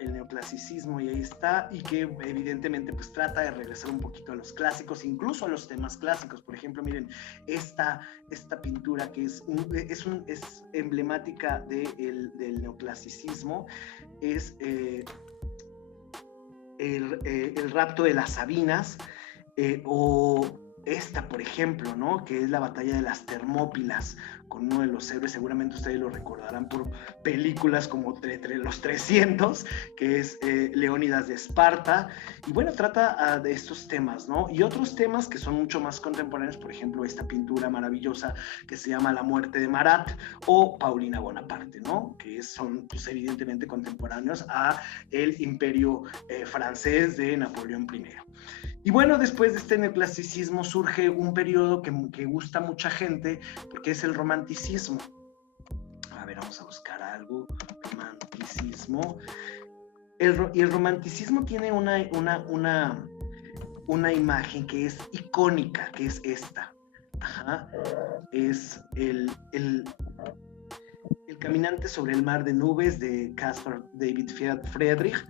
El neoclasicismo, y ahí está, y que evidentemente pues trata de regresar un poquito a los clásicos, incluso a los temas clásicos. Por ejemplo, miren, esta pintura que es emblemática del neoclasicismo, es el rapto de las Sabinas, o esta, por ejemplo, ¿no? Que es la batalla de las Termópilas, con uno de los héroes, seguramente ustedes lo recordarán por películas como Los 300, que es Leónidas de Esparta, y bueno, trata de estos temas, ¿no? Y otros temas que son mucho más contemporáneos, por ejemplo, esta pintura maravillosa que se llama La muerte de Marat, o Paulina Bonaparte, ¿no? Que son, pues, evidentemente contemporáneos a el imperio francés de Napoleón I. Y bueno, después de este neoclasicismo surge un periodo que gusta a mucha gente, porque es el romanticismo. A ver, vamos a buscar algo. Romanticismo. Y el romanticismo tiene una imagen que es icónica, que es esta. Ajá. Es el caminante sobre el mar de nubes, de Caspar David Friedrich.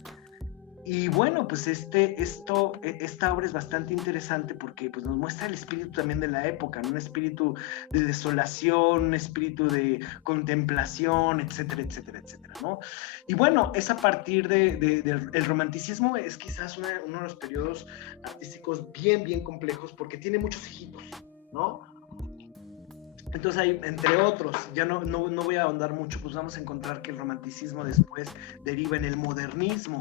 Y bueno, pues esta obra es bastante interesante porque pues, nos muestra el espíritu también de la época, ¿no? Un espíritu de desolación, un espíritu de contemplación, etcétera, etcétera, etcétera, ¿no? Y bueno, es a partir del romanticismo, es quizás uno de los periodos artísticos bien, bien complejos porque tiene muchos hijitos, ¿no? Entonces hay, entre otros, ya no voy a ahondar mucho, pues vamos a encontrar que el romanticismo después deriva en el modernismo,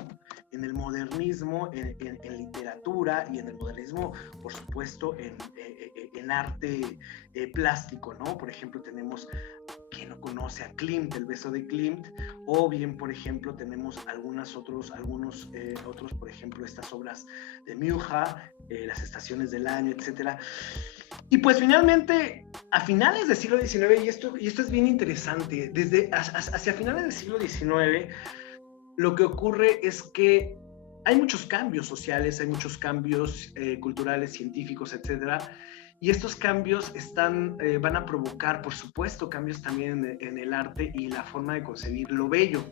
en literatura, y en el modernismo, por supuesto, en arte plástico, ¿no? Por ejemplo, tenemos, ¿quién no conoce a Klimt, el beso de Klimt? O bien, por ejemplo, tenemos algunos otros, por ejemplo, estas obras de Mucha, las estaciones del año, etcétera. Y pues finalmente, a finales del siglo XIX, y esto es bien interesante, hacia finales del siglo XIX, lo que ocurre es que hay muchos cambios sociales, hay muchos cambios culturales, científicos, etcétera, y estos cambios van a provocar, por supuesto, cambios también en el arte y la forma de concebir lo bello.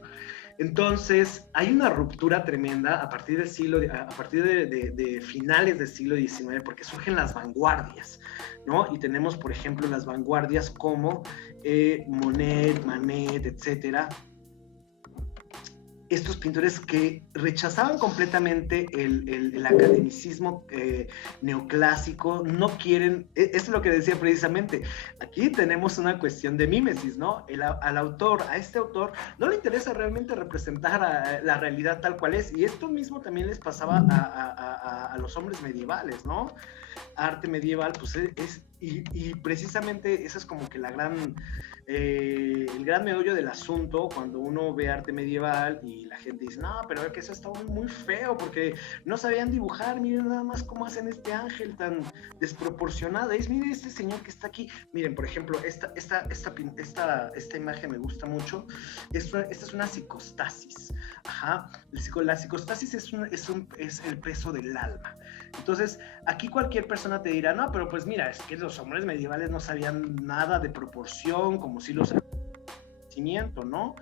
Entonces, hay una ruptura tremenda a partir de finales del siglo XIX, porque surgen las vanguardias, ¿no? Y tenemos, por ejemplo, las vanguardias como Monet, Manet, etcétera. Estos pintores que rechazaban completamente el academicismo neoclásico, no quieren, es lo que decía precisamente, aquí tenemos una cuestión de mímesis, ¿no? A este autor, no le interesa realmente representar la realidad tal cual es, y esto mismo también les pasaba a los hombres medievales, ¿no? Arte medieval, pues y precisamente esa es como que el gran meollo del asunto cuando uno ve arte medieval y la gente dice, no, pero es que eso está muy feo porque no sabían dibujar, miren nada más cómo hacen este ángel tan desproporcionado, miren este señor que está aquí, miren, por ejemplo, esta imagen me gusta mucho, esta es una psicostasis, ajá, la psicostasis es el peso del alma. Entonces, aquí cualquier persona te dirá, no, pero pues mira, es que los hombres medievales no sabían nada de proporción, como si los conocimiento, ¿no?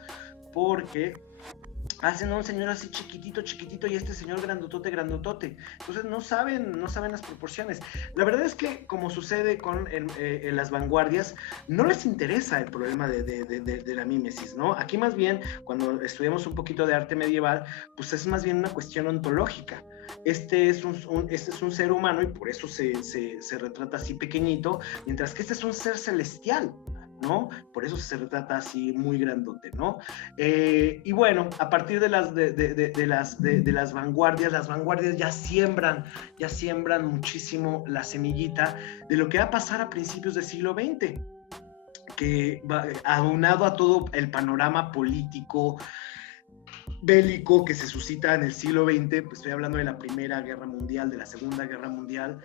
Porque hacen a un señor así chiquitito y este señor grandotote. Entonces no saben las proporciones. La verdad es que, como sucede con las vanguardias, no les interesa el problema de la mímesis, ¿no? Aquí más bien, cuando estudiamos un poquito de arte medieval, pues es más bien una cuestión ontológica. Este es un ser humano y por eso se retrata así pequeñito, mientras que este es un ser celestial, ¿no? Por eso se retrata así muy grandote, ¿no? Y bueno, a partir de las vanguardias ya siembran muchísimo la semillita de lo que va a pasar a principios del siglo XX, que va aunado a todo el panorama político bélico que se suscita en el siglo XX, pues estoy hablando de la Primera Guerra Mundial, de la Segunda Guerra Mundial,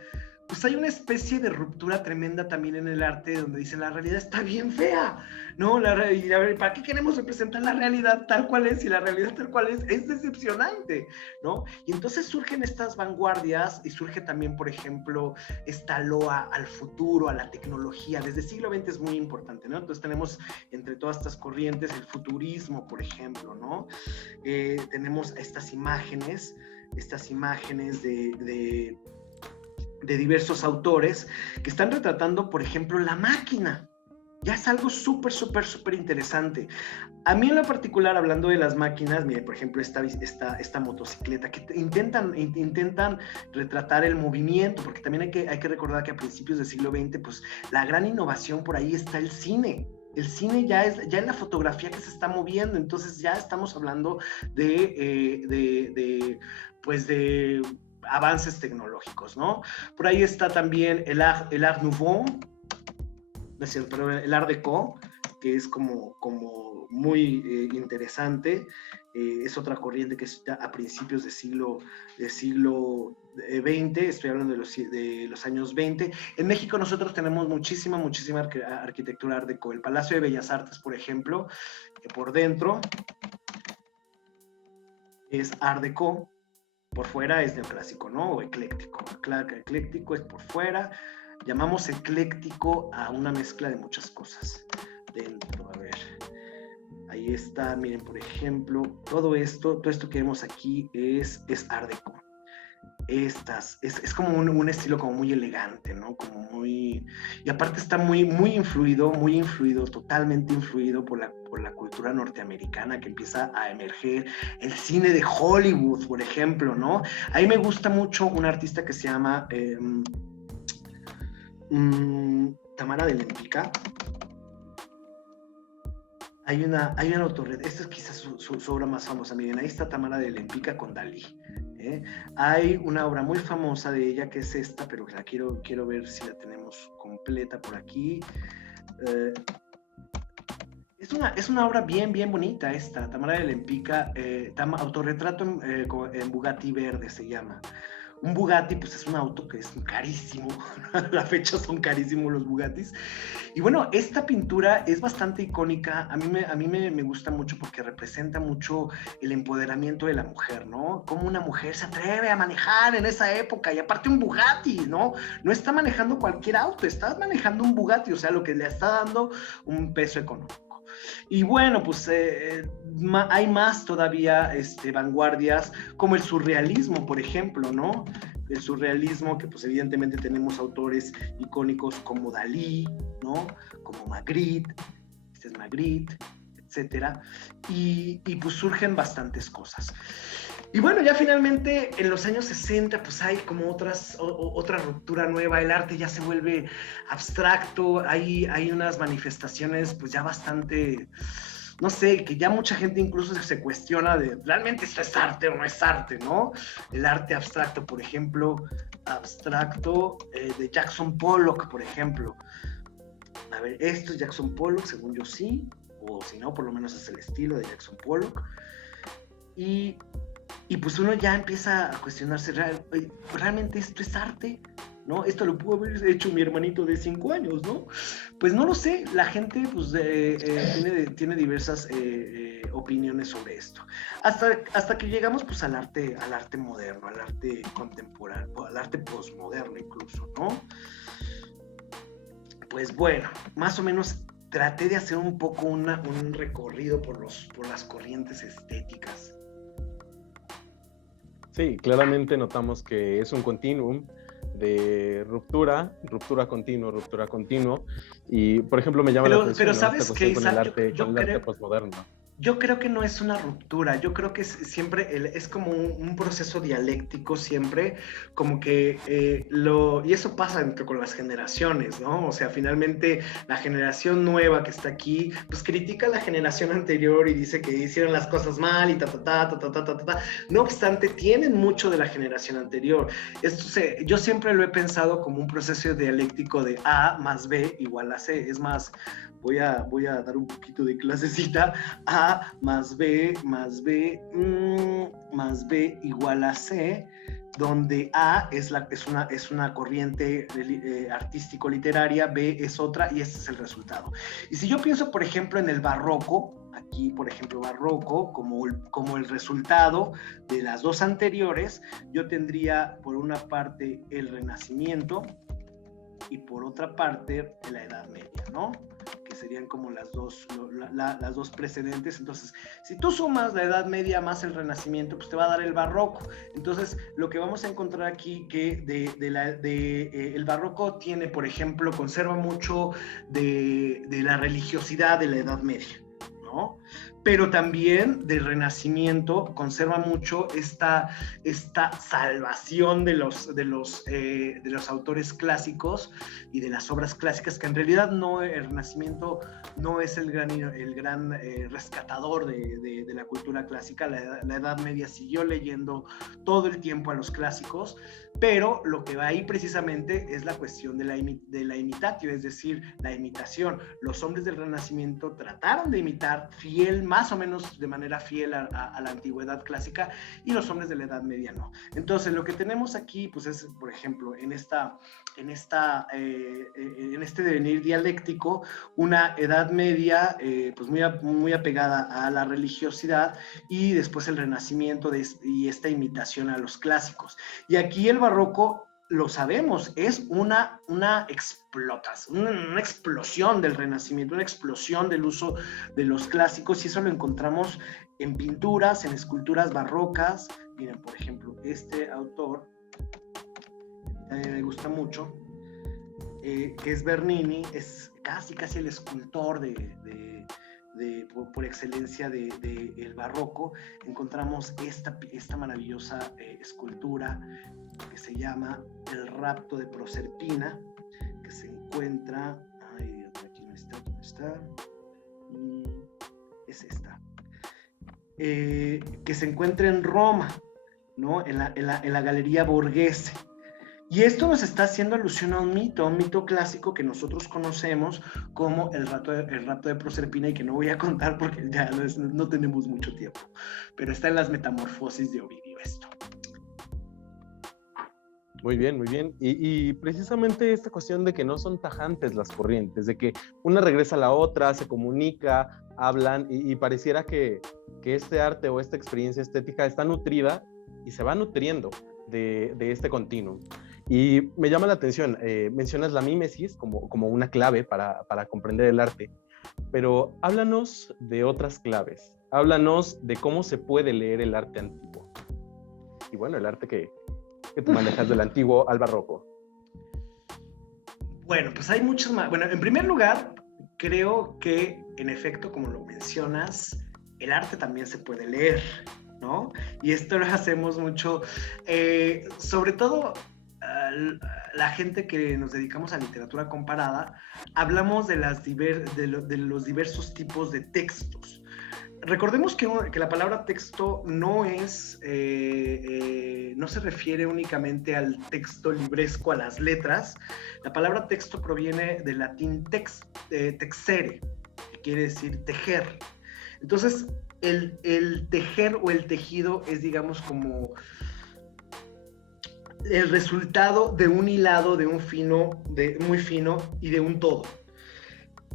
pues hay una especie de ruptura tremenda también en el arte donde dicen la realidad está bien fea, ¿no? Y a ver, ¿para qué queremos representar la realidad tal cual es? Y la realidad tal cual es decepcionante, ¿no? Y entonces surgen estas vanguardias y surge también, por ejemplo, esta loa al futuro, a la tecnología. Desde el siglo XX es muy importante, ¿no? Entonces tenemos entre todas estas corrientes el futurismo, por ejemplo, ¿no? Tenemos estas imágenes de diversos autores que están retratando, por ejemplo, la máquina. Ya es algo súper, súper, súper interesante. A mí en lo particular, hablando de las máquinas, mire, por ejemplo, esta motocicleta, que intentan retratar el movimiento, porque también hay que recordar que a principios del siglo XX, pues la gran innovación por ahí está el cine. El cine ya es la fotografía que se está moviendo, entonces ya estamos hablando pues de avances tecnológicos, ¿no? Por ahí está también el Art Nouveau, no es cierto, pero el Art Deco, que es como muy interesante. Es otra corriente que está a principios del siglo XX, estoy hablando de los años 20. En México nosotros tenemos muchísima arquitectura Art Deco. El Palacio de Bellas Artes, por ejemplo, por dentro es Art Deco, por fuera es neoclásico, ¿no? O ecléctico. Claro, ecléctico es por fuera. Llamamos ecléctico a una mezcla de muchas cosas dentro. A ver, ahí está, miren, por ejemplo, todo esto que vemos aquí es Art Deco. Es como un estilo como muy elegante, ¿no? Como muy... Y aparte está muy influido, totalmente influido por la cultura norteamericana que empieza a emerger, el cine de Hollywood, por ejemplo, ¿no? A mí me gusta mucho un artista que se llama Tamara de Lempicka. Hay una autorretrato, esta es quizás su obra más famosa, miren, ahí está Tamara de Lempicka con Dalí. Hay una obra muy famosa de ella que es esta, pero la quiero ver si la tenemos completa por aquí. Es una obra bien bonita esta, Tamara de Lempicka, autorretrato en Bugatti verde se llama. Un Bugatti, pues es un auto que es carísimo, a la fecha son carísimos los Bugattis. Y bueno, esta pintura es bastante icónica, a mí me gusta mucho porque representa mucho el empoderamiento de la mujer, ¿no? Cómo una mujer se atreve a manejar en esa época, y aparte un Bugatti, ¿no? No está manejando cualquier auto, está manejando un Bugatti, o sea, lo que le está dando un peso económico. Y bueno, pues hay más todavía vanguardias, como el surrealismo, por ejemplo, ¿no? El surrealismo, que pues evidentemente tenemos autores icónicos como Dalí, ¿no? Como Magritte, este es Magritte, etcétera. Y pues surgen bastantes cosas. Y bueno, ya finalmente en los años 60 pues hay como otra ruptura nueva, el arte ya se vuelve abstracto, hay unas manifestaciones pues ya bastante, no sé, que ya mucha gente incluso se cuestiona de ¿realmente esto es arte o no es arte, no? El arte abstracto, por ejemplo, de Jackson Pollock, por ejemplo. A ver, esto es Jackson Pollock, según yo sí, o si no, por lo menos es el estilo de Jackson Pollock. Y pues uno ya empieza a cuestionarse, ¿realmente esto es arte? ¿No? Esto lo pudo haber hecho mi hermanito de 5 años, ¿no? Pues no lo sé, la gente pues, tiene diversas opiniones sobre esto. Hasta que llegamos pues al arte moderno, al arte contemporáneo, al arte postmoderno incluso, ¿no? Pues bueno, más o menos traté de hacer un poco un recorrido por las corrientes estéticas. Sí, claramente notamos que es un continuum de ruptura continuo. Y, por ejemplo, me llama la atención, pero ¿no? ¿sabes Esta cuestión qué, con el arte, con el arte postmoderno. Yo creo que no es una ruptura, yo creo que siempre es como un proceso dialéctico siempre, como que y eso pasa con las generaciones, ¿no? O sea, finalmente la generación nueva que está aquí, pues critica a la generación anterior y dice que hicieron las cosas mal y ta. No obstante, tienen mucho de la generación anterior. Yo siempre lo he pensado como un proceso dialéctico de A más B igual a C. Es más, voy a dar un poquito de clasecita. A más B igual a C, donde A es una corriente artístico-literaria, B es otra, y este es el resultado. Y si yo pienso, por ejemplo, en el barroco, aquí, por ejemplo, barroco, como el resultado de las dos anteriores, yo tendría por una parte el Renacimiento y por otra parte la Edad Media, ¿no? Que serían como las dos precedentes. Entonces, si tú sumas la Edad Media más el Renacimiento, pues te va a dar el Barroco. Entonces, lo que vamos a encontrar aquí, que el Barroco tiene, por ejemplo, conserva mucho de la religiosidad de la Edad Media, ¿no? Pero también del Renacimiento conserva mucho esta salvación de los autores clásicos y de las obras clásicas, que en realidad el Renacimiento no es el gran rescatador de la cultura clásica. La Edad Media siguió leyendo todo el tiempo a los clásicos, pero lo que va ahí precisamente es la cuestión de la imitatio, es decir, la imitación. Los hombres del Renacimiento trataron de imitar más o menos de manera fiel a la antigüedad clásica, y los hombres de la Edad Media no. Entonces, lo que tenemos aquí, pues es, por ejemplo, en este devenir dialéctico, una Edad Media pues muy apegada a la religiosidad, y después el Renacimiento y esta imitación a los clásicos. Y aquí el Barroco, lo sabemos, es una explosión del Renacimiento, una explosión del uso de los clásicos, y eso lo encontramos en pinturas, en esculturas barrocas. Miren, por ejemplo, este autor, a mí me gusta mucho, que es Bernini, es casi el escultor por excelencia del barroco. Encontramos esta maravillosa escultura que se llama El rapto de Proserpina, que se encuentra, aquí no está, ¿dónde está? Es esta, que se encuentra en Roma, ¿no? En la Galería Borghese. Y esto nos está haciendo alusión a un mito clásico que nosotros conocemos como el rapto de Proserpina, y que no voy a contar porque ya no tenemos mucho tiempo, pero está en las Metamorfosis de Ovidio esto. Muy bien, muy bien. Y precisamente esta cuestión de que no son tajantes las corrientes, de que una regresa a la otra, se comunica, hablan, y pareciera que este arte o esta experiencia estética está nutrida y se va nutriendo de este continuum. Y me llama la atención, mencionas la mímesis como una clave para comprender el arte, pero háblanos de otras claves, háblanos de cómo se puede leer el arte antiguo. Y bueno, el arte que tú manejas del antiguo al barroco. Bueno, pues hay muchos más. Bueno, en primer lugar, creo que, en efecto, como lo mencionas, el arte también se puede leer, ¿no? Y esto lo hacemos mucho, sobre todo la gente que nos dedicamos a literatura comparada, hablamos de los diversos tipos de textos. Recordemos que la palabra texto no se refiere únicamente al texto libresco, a las letras. La palabra texto proviene del latín texere, que quiere decir tejer. Entonces, el tejer o el tejido es, digamos, como el resultado de un hilado muy fino y de un todo.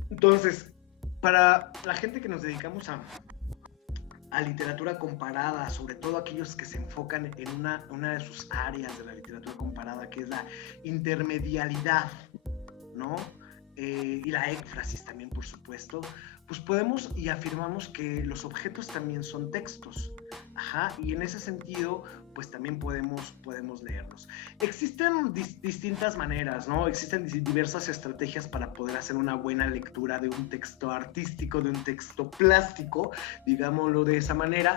Entonces, para la gente que nos dedicamos a literatura comparada, sobre todo aquellos que se enfocan en una de sus áreas de la literatura comparada, que es la intermedialidad, ¿no? Y la éfrasis también, por supuesto, pues podemos y afirmamos que los objetos también son textos. Y en ese sentido, pues también podemos leerlos. Existen distintas maneras, ¿no? Existen diversas estrategias para poder hacer una buena lectura de un texto artístico, de un texto plástico, digámoslo de esa manera.